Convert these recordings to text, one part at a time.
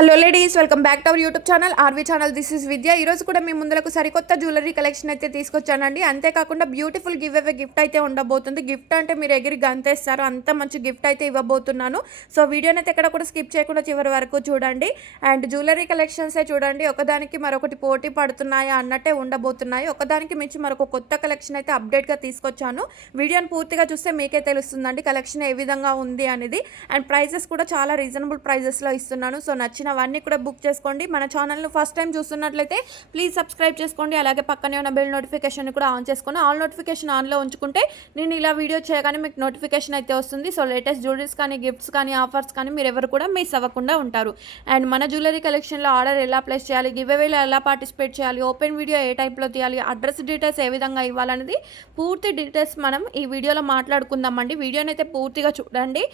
Hello ladies, welcome back to our YouTube channel RV channel. This is Vidya. ఈరోజు కూడా మీ ముందులకు సరికొత్త jewellery collection అయితే తీసుకొచ్చానండి. అంతేకాకుండా బ్యూటిఫుల్ గివ్ అవే గిఫ్ట్ అయితే ఉండబోతుంది. గిఫ్ట్ అంటే మీరు ఎగిరి గంతేస్తారు, అంత మంచి గిఫ్ట్ అయితే ఇవ్వబోతున్నాను. సో వీడియోని అయితే ఎక్కడ కూడా స్కిప్ చేయకుండా చివరి వరకు చూడండి. అండ్ జ్యువెలరీ కలెక్షన్సే చూడండి, ఒకదానికి మరొకటి పోటీ పడుతున్నాయా అన్నట్టే ఉండబోతున్నాయి. ఒకదానికి మించి మరొక కొత్త కలెక్షన్ అయితే అప్డేట్గా తీసుకొచ్చాను. వీడియోని పూర్తిగా చూస్తే మీకే తెలుస్తుందండి కలెక్షన్ ఏ విధంగా ఉంది అనేది. అండ్ ప్రైజెస్ కూడా చాలా రీజనబుల్ ప్రైజెస్లో ఇస్తున్నాను. సో నచ్చినవన్నీ కూడా బుక్ చేసుకోండి. మన ఛానల్ను ఫస్ట్ టైం చూస్తున్నట్లయితే ప్లీజ్ సబ్స్క్రైబ్ చేసుకోండి. అలాగే పక్కనే ఉన్న బెల్ నోటిఫికేషన్ కూడా ఆన్ చేసుకొని ఆల్ నోటిఫికేషన్ ఆన్లో ఉంచుకుంటే నేను ఇలా వీడియో చేయగానే మీకు నోటిఫికేషన్ అయితే వస్తుంది. సో లేటెస్ట్ జ్యువెలరీస్ కానీ, గిఫ్ట్స్ కానీ, ఆఫర్స్ కానీ మీరు ఎవరు కూడా మిస్ అవ్వకుండా ఉంటారు. అండ్ మన జ్యువెలరీ కలెక్షన్లో ఆర్డర్ ఎలా ప్లేస్ చేయాలి, గివ్ అవేలో ఎలా పార్టిసిపేట్ చేయాలి, ఓపెన్ వీడియో ఏ టైప్లో తీయాలి, అడ్రస్ డీటెయిల్స్ ఏ విధంగా ఇవ్వాలనేది పూర్తి డీటెయిల్స్ మనం ఈ వీడియోలో మాట్లాడుకుందామండి. వీడియోని అయితే పూర్తిగా చూడండి.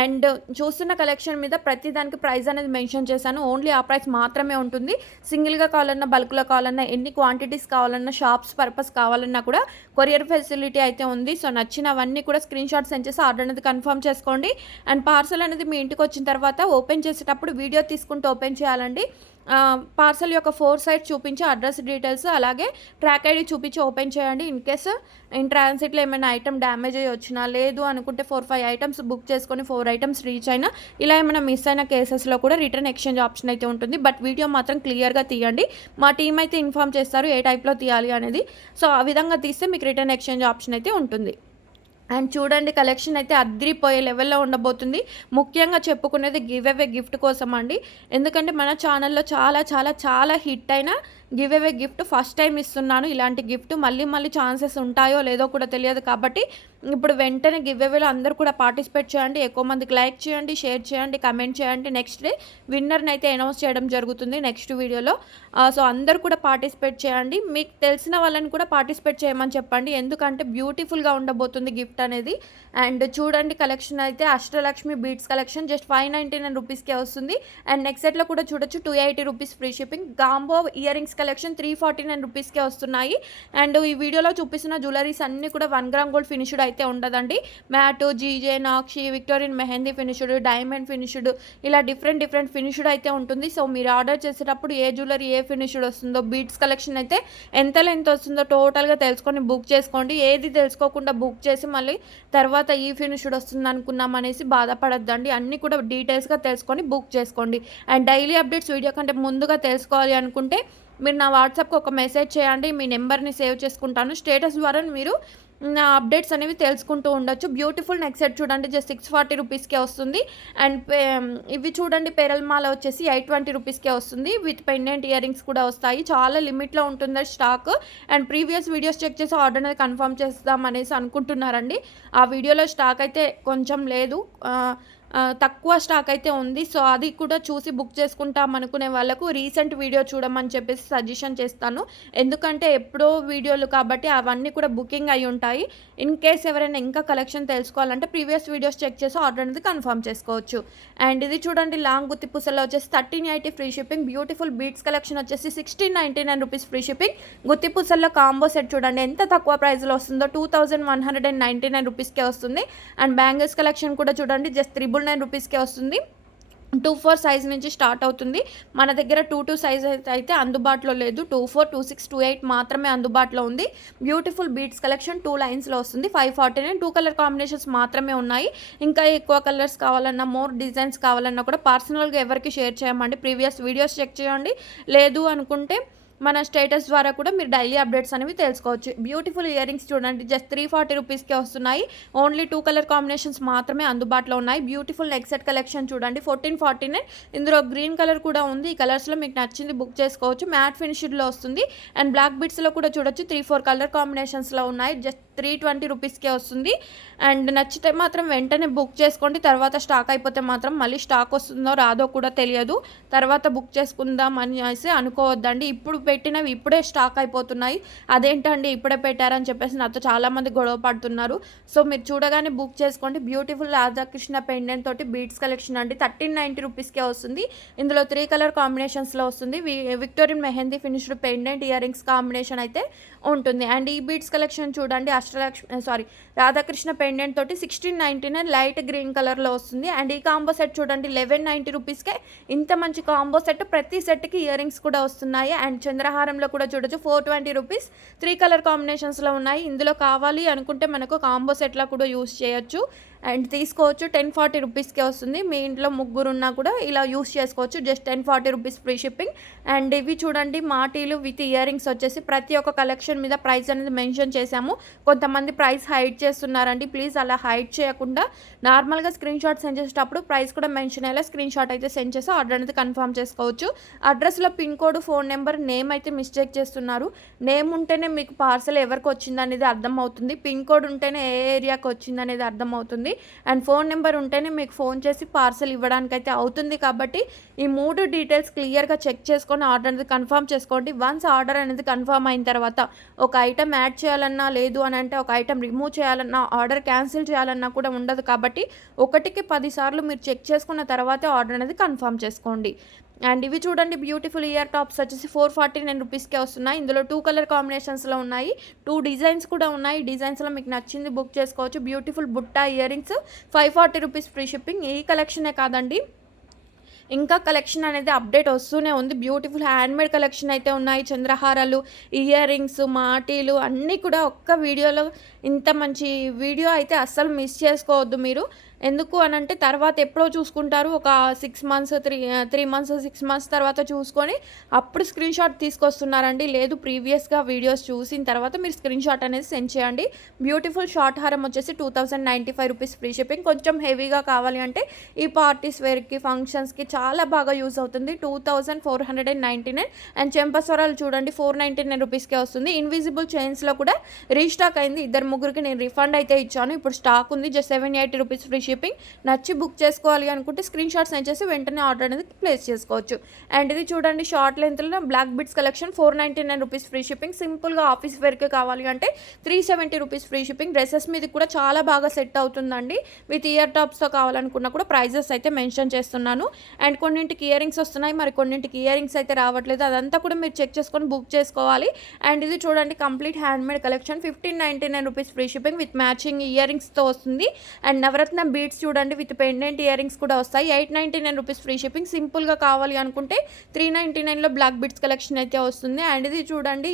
అండ్ చూస్తున్న కలెక్షన్ మీద ప్రతి దానికి ప్రైస్ అనేది మెన్షన్ చేశాను. ఓన్లీ ఆ ప్రైస్ మాత్రమే ఉంటుంది. సింగిల్గా కావాలన్నా, బల్క్లో కావాలన్నా, ఎన్ని క్వాంటిటీస్ కావాలన్నా, షాప్స్ పర్పస్ కావాలన్నా కూడా కొరియర్ ఫెసిలిటీ అయితే ఉంది. సో నచ్చినవన్నీ కూడా స్క్రీన్ షాట్ సెండ్ చేసి ఆర్డర్ అనేది కన్ఫర్మ్ చేసుకోండి. అండ్ పార్సల్ అనేది మీ ఇంటికి వచ్చిన తర్వాత ఓపెన్ చేసేటప్పుడు వీడియో తీసుకుంటూ ఓపెన్ చేయాలండి. పార్సల్ యొక్క 4 సైడ్స్ చూపించి అడ్రస్ డీటెయిల్స్ అలాగే ట్రాక్ ఐడి చూపించి ఓపెన్ చేయండి. ఇన్ కేసు ఇన్ ట్రాన్సిట్లో ఏమైనా ఐటమ్ డ్యామేజ్ అయ్యి వచ్చినా, లేదు అనుకుంటే 4-5 ఐటమ్స్ బుక్ చేసుకొని 4 ఐటమ్స్ రీచ్ అయినా, ఇలా ఏమైనా మిస్ అయిన కేసెస్లో కూడా రిటర్న్ ఎక్స్చేంజ్ ఆప్షన్ అయితే ఉంటుంది. బట్ వీడియో మాత్రం క్లియర్గా తీయండి. మా టీం అయితే ఇన్ఫామ్ చేస్తారు ఏ టైప్లో తీయాలి అనేది. సో ఆ విధంగా తీస్తే మీకు రిటర్న్ ఎక్స్చేంజ్ ఆప్షన్ అయితే ఉంటుంది. అండ్ చూడండి, కలెక్షన్ అయితే అద్రిపోయే లెవెల్లో ఉండబోతుంది. ముఖ్యంగా చెప్పుకునేది గివ్ అవే గిఫ్ట్ కోసం అండి. ఎందుకంటే మన ఛానల్లో చాలా చాలా చాలా హిట్ అయిన give away gift first time ఇస్తున్నాను. ఇలాంటి గిఫ్ట్ మళ్ళీ మళ్ళీ ఛాన్సెస్ ఉంటాయో లేదో కూడా తెలియదు. కాబట్టి ఇప్పుడు వెంటనే గివ్ అవేలో అందరూ కూడా పార్టిసిపేట్ చేయండి. ఎక్కువ మందికి లైక్ చేయండి, షేర్ చేయండి, కమెంట్ చేయండి. నెక్స్ట్ డే విన్నర్ని అయితే అనౌన్స్ చేయడం జరుగుతుంది నెక్స్ట్ వీడియోలో. సో అందరూ కూడా పార్టిసిపేట్ చేయండి. మీకు తెలిసిన వాళ్ళని కూడా పార్టిసిపేట్ చేయమని చెప్పండి. ఎందుకంటే బ్యూటిఫుల్గా ఉండబోతుంది గిఫ్ట్ అనేది. అండ్ చూడండి, కలెక్షన్ అయితే అష్టలక్ష్మి బీట్స్ కలెక్షన్ జస్ట్ 599 రూపీస్కే వస్తుంది. అండ్ నెక్స్ట్ సెట్లో కూడా చూడొచ్చు 280 రూపీస్ ఫ్రీ షిప్పింగ్. గాంబో ఇయర్ రింగ్స్ కలెక్షన్ 349 రూపీస్కే వస్తున్నాయి. అండ్ ఈ వీడియోలో చూపిస్తున్న జ్యువెలరీస్ అన్నీ కూడా 1 గ్రామ్ గోల్డ్ ఫినిష్డ్ అయితే ఉండదండి. మ్యాటు, జీజే, nakshi, Victorian mehndi finished, diamond finished, ఇలా డిఫరెంట్ ఫినిష్డ్ అయితే ఉంటుంది. సో మీరు ఆర్డర్ చేసేటప్పుడు ఏ జ్యువెలరీ ఏ ఫినిష్డ్ వస్తుందో, బీట్స్ కలెక్షన్ అయితే ఎంత లెంత్ వస్తుందో టోటల్గా తెలుసుకొని బుక్ చేసుకోండి. ఏది తెలుసుకోకుండా బుక్ చేసి మళ్ళీ తర్వాత ఈ ఫినిష్డ్ వస్తుంది అనుకున్నాం అనేసి బాధపడద్దండి. అన్నీ కూడా డీటెయిల్స్గా తెలుసుకొని బుక్ చేసుకోండి. అండ్ డైలీ అప్డేట్స్ వీడియో కంటే ముందుగా తెలుసుకోవాలి అనుకుంటే మీరు నా వాట్సాప్కి ఒక మెసేజ్ చేయండి. మీ నెంబర్ని సేవ్ చేసుకుంటాను. స్టేటస్ ద్వారా మీరు నా అప్డేట్స్ అనేవి తెలుసుకుంటూ ఉండొచ్చు. బ్యూటిఫుల్ నెక్ సెట్ చూడండి, జస్ట్ 640 రూపీస్కే వస్తుంది. అండ్ ఇవి చూడండి, పెరల్ మాల వచ్చేసి 820 రూపీస్కే వస్తుంది. విత్ పెండెంట్ ఇయర్ రింగ్స్ కూడా వస్తాయి. చాలా లిమిట్లో ఉంటుంది stock. And previous videos check చేసి ఆర్డర్ అనేది కన్ఫర్మ్ చేద్దాం అనేసి అనుకుంటున్నారండి. ఆ వీడియోలో స్టాక్ అయితే కొంచెం లేదు, తక్కువ స్టాక్ అయితే ఉంది. సో అది కూడా చూసి బుక్ చేసుకుంటాం అనుకునే వాళ్ళకు రీసెంట్ వీడియో చూడమని చెప్పేసి సజెషన్ చేస్తాను. ఎందుకంటే ఎప్పుడో వీడియోలు కాబట్టి అవన్నీ కూడా బుకింగ్ అయి ఉంటాయి. ఇన్ కేస్ ఎవరైనా ఇంకా కలెక్షన్ తెలుసుకోవాలంటే ప్రీవియస్ వీడియోస్ చెక్ చేసి ఆర్డర్ అనేది కన్ఫర్మ్ చేసుకోవచ్చు. అండ్ ఇది చూడండి, లాంగ్ గుత్తి పూసల్లో వచ్చేసి 1380 free shipping. Beautiful beats collection వచ్చేసి 1699 రూపీస్ ఫ్రీ షిప్పింగ్. గుత్తి పూసల్లో కాంబో సెట్ చూడండి ఎంత తక్కువ ప్రైస్లో వస్తుందో, 2199 రూపీస్కే వస్తుంది. అండ్ బ్యాంగిల్స్ కలెక్షన్ కూడా చూడండి, జస్ట్ 999 రూపీస్కే వస్తుంది. 24 సైజ్ నుంచి స్టార్ట్ అవుతుంది. మన దగ్గర 22 సైజ్ అయితే అందుబాటులో లేదు. 24, 26, 28 మాత్రమే అందుబాటులో ఉంది. బ్యూటిఫుల్ బీట్స్ కలెక్షన్ 2 లైన్స్లో వస్తుంది. 549. 2 కలర్ కాంబినేషన్స్ మాత్రమే ఉన్నాయి. ఇంకా ఎక్కువ కలర్స్ కావాలన్నా, మోర్ డిజైన్స్ కావాలన్నా కూడా పర్సనల్గా ఎవరికి షేర్ చేయమండి. ప్రీవియస్ వీడియోస్ చెక్ చేయండి. లేదు అనుకుంటే మన స్టేటస్ ద్వారా కూడా మీరు డైలీ అప్డేట్స్ అనేవి తెలుసుకోవచ్చు. బ్యూటిఫుల్ ఇయర్ రింగ్స్ చూడండి, జస్ట్ 340 రూపీస్కే వస్తున్నాయి. ఓన్లీ 2 కలర్ కాంబినేషన్స్ మాత్రమే అందుబాటులో ఉన్నాయి. బ్యూటిఫుల్ నెక్ సెట్ కలెక్షన్ చూడండి, 1449. ఇందులో గ్రీన్ కలర్ కూడా ఉంది. ఈ కలర్స్లో మీకు నచ్చింది బుక్ చేసుకోవచ్చు. మ్యాట్ ఫినిష్డ్లో వస్తుంది. అండ్ బ్లాక్ బిట్స్లో కూడా చూడొచ్చు 3-4 కలర్ కాంబినేషన్స్లో ఉన్నాయి. జస్ట్ 320 రూపీస్కే వస్తుంది. అండ్ నచ్చితే మాత్రం వెంటనే బుక్ చేసుకోండి. తర్వాత స్టాక్ అయిపోతే మాత్రం మళ్ళీ స్టాక్ వస్తుందో రాదో కూడా తెలియదు. తర్వాత బుక్ చేసుకుందాం అనేసి అనుకోవద్దండి. ఇప్పుడు పెట్టినవి ఇప్పుడే స్టాక్ అయిపోతున్నాయి, అదేంటండి ఇప్పుడే పెట్టారని చెప్పేసి నాతో చాలామంది గొడవ పడుతున్నారు. సో మీరు చూడగానే బుక్ చేసుకోండి. బ్యూటిఫుల్ రాధాకృష్ణ పెండెంట్ తోటి బీట్స్ కలెక్షన్ అండి, 1390 రూపీస్కే వస్తుంది. ఇందులో 3 కలర్ కాంబినేషన్స్లో వస్తుంది. Victorian mehndi finished pendant ear rings combination అయితే ఉంటుంది. అండ్ ఈ బీట్స్ కలెక్షన్ చూడండి, రాధాకృష్ణ పెండెంట్ తోటి 1699 లైట్ గ్రీన్ కలర్లో వస్తుంది. అండ్ ఈ కాంబో సెట్ చూడండి 1190 రూపీస్కే ఇంత మంచి కాంబో సెట్. ప్రతి సెట్కి ఇయర్ రింగ్స్ కూడా వస్తున్నాయి. అండ్ చంద్రహారంలో కూడా చూడొచ్చు 420 రూపీస్ 3 కలర్ కాంబినేషన్స్లో ఉన్నాయి. ఇందులో కావాలి అనుకుంటే మనకు కాంబో సెట్లా కూడా యూస్ చేయొచ్చు అండ్ తీసుకోవచ్చు. 1040 రూపీస్కే వస్తుంది. మీ ఇంట్లో ముగ్గురు ఉన్నా కూడా ఇలా యూస్ చేసుకోవచ్చు. Just 1040 rupees free shipping. And ఇవి చూడండి మాటీలు విత్ ఇయర్ రింగ్స్ వచ్చేసి ప్రతి ఒక్క కలెక్షన్ మీద ప్రైస్ అనేది మెన్షన్ చేశాము. కొంతమంది ప్రైస్ హైడ్ చేస్తున్నారండి. ప్లీజ్ అలా హైడ్ చేయకుండా నార్మల్గా స్క్రీన్ షాట్ సెండ్ చేసేటప్పుడు ప్రైస్ కూడా మెన్షన్ అయ్యేలా స్క్రీన్ షాట్ అయితే సెండ్ చేసి ఆర్డర్ అనేది కన్ఫర్మ్ చేసుకోవచ్చు. అడ్రస్లో pin code, phone number, name అయితే మిస్టేక్ చేస్తున్నారు. నేమ్ ఉంటేనే మీకు పార్సల్ ఎవరికి వచ్చింది అనేది అర్థమవుతుంది. పిన్ కోడ్ ఉంటేనే ఏ ఏరియాకి వచ్చింది అనేది అర్థమవుతుంది. అండ్ ఫోన్ నెంబర్ ఉంటేనే మీకు ఫోన్ చేసి పార్సల్ ఇవ్వడానికి అయితే అవుతుంది. కాబట్టి ఈ 3 డీటెయిల్స్ క్లియర్గా చెక్ చేసుకొని ఆర్డర్ అనేది కన్ఫర్మ్ చేసుకోండి. వన్స్ ఆర్డర్ అనేది కన్ఫర్మ్ అయిన తర్వాత ఒక ఐటమ్ యాడ్ చేయాలన్నా, లేదు అని అంటే ఒక ఐటమ్ రిమూవ్ చేయాలన్నా, ఆర్డర్ క్యాన్సిల్ చేయాలన్నా కూడా ఉండదు. కాబట్టి 1కి 10 సార్లు మీరు చెక్ చేసుకున్న తర్వాతే ఆర్డర్ అనేది కన్ఫర్మ్ చేసుకోండి. అండ్ ఇవి చూడండి బ్యూటిఫుల్ ఇయర్ టాప్స్ వచ్చేసి 449 రూపీస్కే వస్తున్నాయి. ఇందులో 2 కలర్ కాంబినేషన్స్లో ఉన్నాయి. 2 డిజైన్స్ కూడా ఉన్నాయి. డిజైన్స్లో మీకు నచ్చింది బుక్ చేసుకోవచ్చు. బ్యూటిఫుల్ బుట్టా earrings 540 rupees free shipping. ఈ కలెక్షనే కాదండి, ఇంకా కలెక్షన్ అనేది అప్డేట్ వస్తూనే ఉంది. బ్యూటిఫుల్ హ్యాండ్మేడ్ కలెక్షన్ అయితే ఉన్నాయి. చంద్రహారాలు, ఇయర్ రింగ్స్, మాటీలు అన్నీ కూడా ఒక్క వీడియోలో. ఇంత మంచి వీడియో అయితే అస్సలు మిస్ చేసుకోవద్దు మీరు. ఎందుకు అని అంటే తర్వాత ఎప్పుడో చూసుకుంటారు. ఒక 6 మంత్స్ 3 మంత్స్ 6 మంత్స్ తర్వాత చూసుకొని అప్పుడు స్క్రీన్ షాట్ తీసుకొస్తున్నారండి. లేదు, ప్రీవియస్గా వీడియోస్ చూసిన తర్వాత మీరు స్క్రీన్ షాట్ అనేది సెండ్ చేయండి. బ్యూటిఫుల్ షార్ట్ హారం వచ్చేసి 2095 రూపీస్ ఫ్రీ షిప్పింగ్. కొంచెం హెవీగా కావాలి అంటే ఈ పార్టీస్ వేర్కి, ఫంక్షన్స్కి చాలా బాగా యూజ్ అవుతుంది. 2499. అండ్ చెంపస్వరాలు చూడండి 499 రూపీస్కే వస్తుంది. ఇన్విజిబుల్ చైన్స్లో కూడా రీస్టాక్ అయింది. 2-3కి నేను రిఫండ్ అయితే ఇచ్చాను. ఇప్పుడు స్టాక్ ఉంది. Just 780 rupees free shipping. నచ్చి బుక్ చేసుకోవాలి అనుకుంటే స్క్రీన్ షాట్ సెండ్ చేసి వెంటనే ఆర్డర్ అనేది ప్లేస్ చేసుకోవచ్చు. అండ్ ఇది చూడండి షార్ట్ లెంత్లో black beads collection 499 rupees free shipping. సింపుల్గా ఆఫీస్ వేర్కి కావాలి అంటే 370 రూపీస్ ఫ్రీ షిప్పింగ్. డ్రెస్సెస్ మీద కూడా చాలా బాగా సెట్ అవుతుందండి. విత్ ఇయర్ టాప్స్తో కావాలనుకున్నా కూడా ప్రైజెస్ అయితే మెన్షన్ చేస్తున్నాను. అండ్ కొన్నింటికి ఇయర్ రింగ్స్ వస్తున్నాయి, మరి కొన్నింటికి ఇయర్ రింగ్స్ అయితే రావట్లేదు. అదంతా కూడా మీరు చెక్ చేసుకొని బుక్ చేసుకోవాలి. అండ్ ఇది చూడండి complete handmade collection 1599 rupees free shipping with matching ఇయర్ రింగ్స్తో వస్తుంది. అండ్ నవరత్న బీడ్స్ చూడండి విత్ పెండెంట్ ఇయర్ రింగ్స్ కూడా వస్తాయి. 899 రూపీస్ ఫ్రీ షిప్పింగ్. సింపుల్గా కావాలి అనుకుంటే 399లో బ్లాక్ బీడ్స్ కలెక్షన్ అయితే వస్తుంది. అండ్ ఇది చూడండి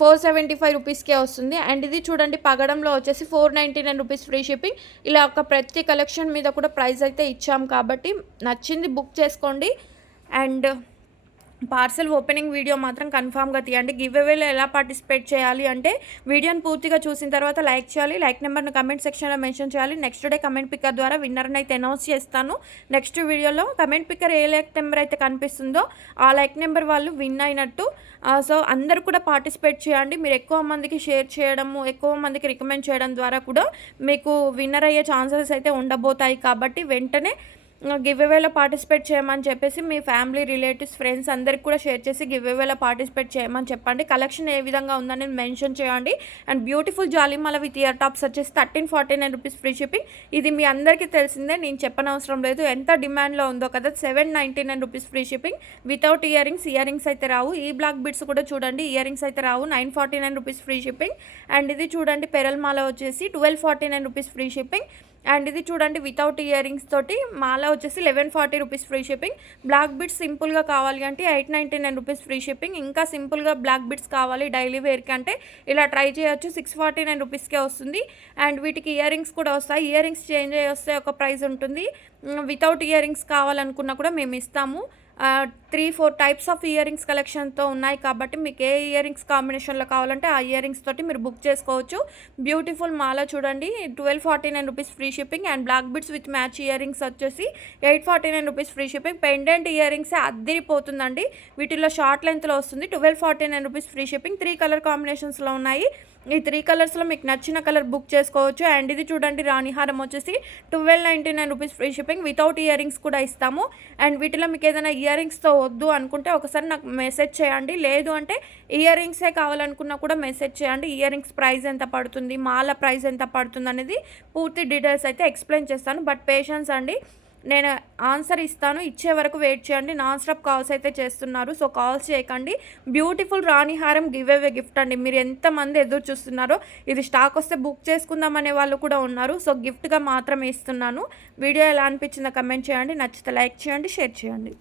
475 రూపీస్కే వస్తుంది. అండ్ ఇది చూడండి పగడంలో వచ్చేసి 499 రూపీస్ ఫ్రీ షిప్పింగ్. ఇలా ఒక ప్రతి కలెక్షన్ మీద కూడా ప్రైస్ అయితే ఇచ్చాం కాబట్టి నచ్చింది బుక్ చేసుకోండి. అండ్ పార్సల్ ఓపెనింగ్ వీడియో మాత్రం కన్ఫామ్గా తీయండి. గివ్ అవేలో ఎలా పార్టిసిపేట్ చేయాలి అంటే వీడియోని పూర్తిగా చూసిన తర్వాత లైక్ చేయాలి. లైక్ నెంబర్ను కమెంట్ సెక్షన్లో మెన్షన్ చేయాలి. నెక్స్ట్ డే కమెంట్ పిక్కర్ ద్వారా విన్నర్ని అయితే అనౌన్స్ చేస్తాను. నెక్స్ట్ వీడియోలో కమెంట్ పిక్కర్ ఏ లైక్ నెంబర్ అయితే కనిపిస్తుందో ఆ లైక్ నెంబర్ వాళ్ళు విన్ అయినట్టు. సో అందరూ కూడా పార్టిసిపేట్ చేయండి. మీరు ఎక్కువ మందికి షేర్ చేయడము, ఎక్కువ మందికి రికమెండ్ చేయడం ద్వారా కూడా మీకు విన్నర్ అయ్యే ఛాన్సెస్ అయితే ఉండబోతాయి. కాబట్టి వెంటనే గివ్ అవేలో పార్టిసిపేట్ చేయమని చెప్పేసి మీ ఫ్యామిలీ, రిలేటివ్స్, ఫ్రెండ్స్ అందరికి కూడా షేర్ చేసి గివ్ అవేలో పార్టిసిపేట్ చేయమని చెప్పండి. కలెక్షన్ ఏ విధంగా ఉందని మెన్షన్ చేయండి. అండ్ బ్యూటిఫుల్ జాలిమాల విత్ ఇయర్ టాప్స్ వచ్చేసి 1349 రూపీస్ ఫ్రీ షిప్పింగ్. ఇది మీ అందరికీ తెలిసిందే, నేను చెప్పనవసరం లేదు. ఎంత డిమాండ్లో ఉందో కదా. 799 rupees free shipping without ear rings. Ear rings అయితే రావు. ఈ బ్లాక్ బిట్స్ కూడా చూడండి ఇయర్ రింగ్స్ అయితే రావు. 949 రూపీస్ ఫ్రీ షిప్పింగ్. అండ్ ఇది చూడండి పెరల్ మాల వచ్చేసి 1249 రూపీస్ ఫ్రీ షిప్పింగ్. అండ్ ఇది చూడండి వితౌట్ ఇయర్ రింగ్స్ తోటి మాల వచ్చేసి 1140 rupees free shipping. Black bits సింపుల్గా కావాలి అంటే 899 రూపీస్ ఫ్రీ షిప్పింగ్. ఇంకా సింపుల్గా బ్లాక్ బిట్స్ కావాలి డైలీ వేర్కి అంటే ఇలా ట్రై చేయొచ్చు. 649 రూపీస్కే వస్తుంది. అండ్ వీటికి ఇయర్ రింగ్స్ కూడా వస్తాయి. ఇయర్ రింగ్స్ చేంజ్ అయ్యి వస్తే ఒక ప్రైస్ ఉంటుంది. వితౌట్ ఇయర్ రింగ్స్ కావాలనుకున్నా కూడా మేము ఇస్తాము. 3-4 టైప్స్ ఆఫ్ ఇయర్ రింగ్స్ కలెక్షన్తో ఉన్నాయి కాబట్టి మీకు ఏ ఇయర్ రింగ్స్ కాంబినేషన్లో కావాలంటే ఆ ఇయర్ రింగ్స్ తోటి మీరు బుక్ చేసుకోవచ్చు. బ్యూటిఫుల్ మాల చూడండి 1249 rupees free shipping. And black beads with match earrings వచ్చేసి 849 rupees free shipping. Pendant earrings అద్దిరిపోతుందండి. వీటిలో షార్ట్ లెంత్లో వస్తుంది. 1249 రూపీస్ ఫ్రీ షిప్పింగ్. 3 కలర్ కాంబినేషన్స్లో ఉన్నాయి. ఈ 3 కలర్స్లో మీకు నచ్చిన కలర్ బుక్ చేసుకోవచ్చు. అండ్ ఇది చూడండి రాణిహారం వచ్చేసి 1299 rupees free shipping. Without ear rings కూడా ఇస్తాము. అండ్ వీటిలో మీకు ఏదైనా ఇయర్ రింగ్స్తో వద్దు అనుకుంటే ఒకసారి నాకు మెసేజ్ చేయండి. లేదు అంటే ఇయర్ రింగ్సే కావాలనుకున్నా కూడా మెసేజ్ చేయండి. ఇయర్ రింగ్స్ ప్రైస్ ఎంత పడుతుంది, మాల ప్రైస్ ఎంత పడుతుంది అనేది పూర్తి డీటెయిల్స్ అయితే ఎక్స్ప్లెయిన్ చేస్తాను. బట్ పేషెన్స్ అండి, నేను ఆన్సర్ ఇస్తాను. ఇచ్చే వరకు వెయిట్ చేయండి. నాన్ స్టాప్ కాల్స్ అయితే చేస్తున్నారు. సో, కాల్స్ చేయకండి. బ్యూటిఫుల్ రాణి హారం గివ్ అవే గిఫ్ట్ అండి. మీరు ఎంతమంది ఎదురు చూస్తున్నారో, ఇది స్టాక్ వస్తే బుక్ చేసుకుందాం అనే వాళ్ళు కూడా ఉన్నారు. సో, గిఫ్ట్‌గా మాత్రమే ఇస్తున్నాను. వీడియో ఎలా అనిపించిందో కమెంట్ చేయండి. నచ్చితే లైక్ చేయండి, షేర్ చేయండి.